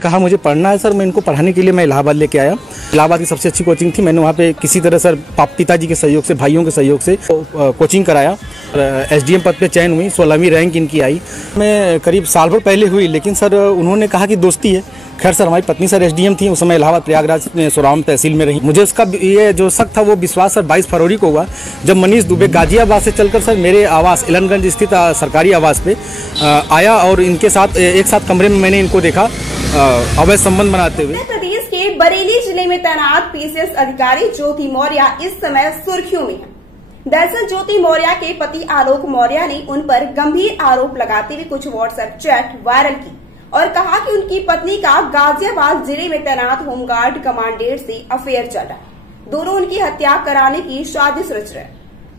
कहा मुझे पढ़ना है सर, मैं इनको पढ़ाने के लिए मैं इलाहाबाद लेके आया। इलाहाबाद की सबसे अच्छी कोचिंग थी। मैंने वहाँ पे किसी तरह सर पिताजी के सहयोग से, भाइयों के सहयोग से कोचिंग कराया। एसडीएम पद पे चयन हुई, 16वीं रैंक इनकी आई। मैं करीब साल भर पहले हुई, लेकिन सर उन्होंने कहा कि दोस्ती है। खैर सर, हमारी पत्नी सर एसडीएम थी उस समय, इलाहाबाद प्रयागराज में सोराम तहसील में रही। मुझे उसका ये जो शक था वो विश्वास सर 22 फरवरी को हुआ, जब मनीष दुबे गाजियाबाद से चलकर सर मेरे आवास इलनगंज स्थित सरकारी आवास पे आया और इनके साथ एक साथ कमरे में मैंने इनको देखा अवैध संबंध बनाते हुए। उत्तर प्रदेश के बरेली जिले में तैनात पीसीएस अधिकारी ज्योति मौर्य इस समय सुर्खियों में है। दरअसल ज्योति मौर्य के पति आलोक मौर्य ने उन पर गंभीर आरोप लगाते हुए कुछ व्हाट्सएप चैट वायरल की और कहा कि उनकी पत्नी का गाजियाबाद जिले में तैनात होमगार्ड कमांडेंट से अफेयर चल रहा है। दोनों उनकी हत्या कराने की साजिश रच रहे।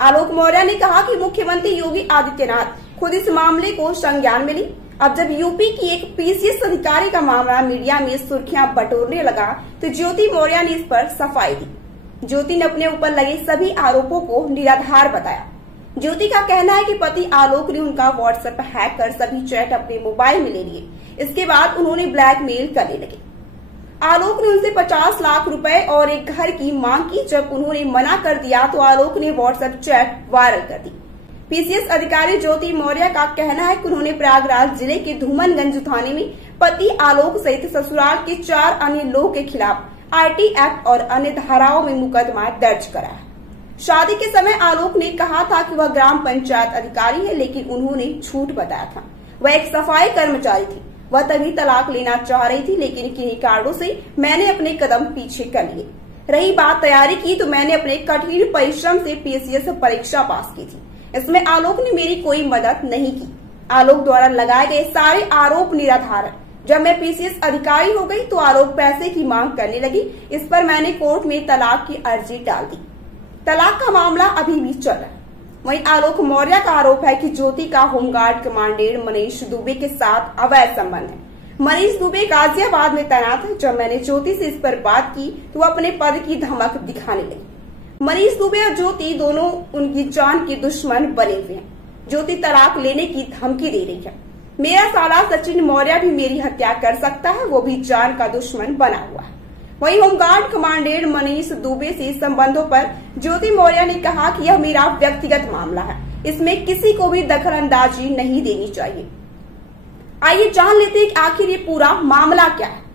आलोक मौर्य ने कहा कि मुख्यमंत्री योगी आदित्यनाथ खुद इस मामले को संज्ञान में ली। अब जब यूपी की एक पीसीएस अधिकारी का मामला मीडिया में सुर्खियां बटोरने लगा तो ज्योति मौर्य ने इस पर सफाई दी। ज्योति ने अपने ऊपर लगे सभी आरोपों को निराधार बताया। ज्योति का कहना है कि पति आलोक ने उनका व्हाट्सएप हैक कर सभी चैट अपने मोबाइल में ले लिए। इसके बाद उन्होंने ब्लैकमेल करने लगे। आलोक ने उनसे 50 लाख रुपए और एक घर की मांग की। जब उन्होंने मना कर दिया तो आलोक ने व्हाट्सएप चैट वायरल कर दी। पीसीएस अधिकारी ज्योति मौर्य का कहना है कि उन्होंने प्रयागराज जिले के धूमनगंज थाने में पति आलोक सहित ससुराल के 4 अन्य लोगों के खिलाफ आईटी एक्ट और अन्य धाराओं में मुकदमा दर्ज कराया है। शादी के समय आलोक ने कहा था कि वह ग्राम पंचायत अधिकारी है, लेकिन उन्होंने झूठ बताया था। वह एक सफाई कर्मचारी थी। वह तभी तलाक लेना चाह रही थी, लेकिन किन्हीं कारणों से मैंने अपने कदम पीछे कर लिए। रही बात तैयारी की, तो मैंने अपने कठिन परिश्रम से पीसीएस परीक्षा पास की थी। इसमें आलोक ने मेरी कोई मदद नहीं की। आलोक द्वारा लगाए गए सारे आरोप निराधार है। जब मैं पीसीएस अधिकारी हो गई तो आलोक पैसे की मांग करने लगी। इस पर मैंने कोर्ट में तलाक की अर्जी डाल दी। तलाक का मामला अभी भी चल रहा है। वहीं आलोक मौर्य का आरोप है कि ज्योति का होमगार्ड कमांडेंट मनीष दुबे के साथ अवैध संबंध है। मनीष दुबे गाजियाबाद में तैनात है। जब मैंने ज्योति से इस पर बात की तो वह अपने पद की धमक दिखाने लगी। मनीष दुबे और ज्योति दोनों उनकी जान के दुश्मन बने हुए हैं। ज्योति तलाक लेने की धमकी दे रही है। मेरा साला सचिन मौर्य भी मेरी हत्या कर सकता है, वो भी जान का दुश्मन बना हुआ है। वहीं होमगार्ड कमांडेंट मनीष दुबे से संबंधों पर ज्योति मौर्य ने कहा कि यह मेरा व्यक्तिगत मामला है, इसमें किसी को भी दखलंदाजी नहीं देनी चाहिए। आइए जान लेते हैं कि आखिर ये पूरा मामला क्या है।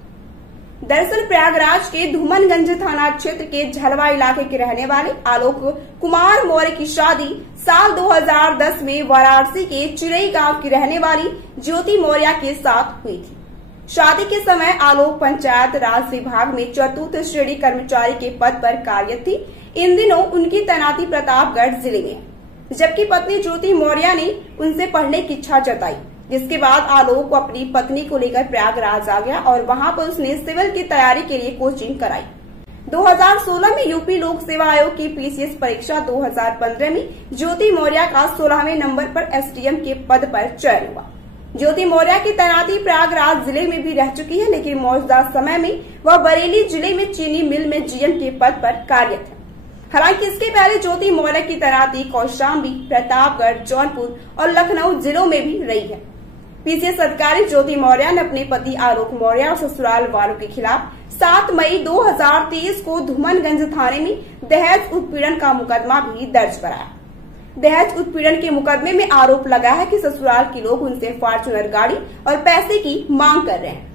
दरअसल प्रयागराज के धूमनगंज थाना क्षेत्र के झलवा इलाके के रहने वाले आलोक कुमार मौर्य की शादी साल 2010 में वाराणसी के चिरई गांव की रहने वाली ज्योति मौर्य के साथ हुई थी। शादी के समय आलोक पंचायत राज विभाग में चतुर्थ श्रेणी कर्मचारी के पद पर कार्यरत थी। इन दिनों उनकी तैनाती प्रतापगढ़ जिले में है, जबकि पत्नी ज्योति मौर्य ने उनसे पढ़ने की इच्छा जताई। जिसके बाद आलोक अपनी पत्नी को लेकर प्रयागराज आ गया और वहां पर उसने सिविल की तैयारी के लिए कोचिंग कराई। 2016 में यूपी लोक सेवा आयोग की पीसीएस परीक्षा 2015 में ज्योति मौर्य का 16वें नंबर पर एसडीएम के पद पर चयन हुआ। ज्योति मौर्य की तैनाती प्रयागराज जिले में भी रह चुकी है, लेकिन मौजूदा समय में वह बरेली जिले में चीनी मिल में जीएम के पद पर कार्यरत है। हालांकि इसके पहले ज्योति मौर्य की तैनाती कौशाम्बी, प्रतापगढ़, जौनपुर और लखनऊ जिलों में भी रही है। पीसीएस अधिकारी ज्योति मौर्य ने अपने पति आलोक मौर्य और ससुराल वालों के खिलाफ 7 मई 2023 को धूमनगंज थाने में दहेज उत्पीड़न का मुकदमा भी दर्ज कराया। दहेज उत्पीड़न के मुकदमे में आरोप लगा है कि ससुराल के लोग उनसे फॉर्च्यूनर गाड़ी और पैसे की मांग कर रहे हैं।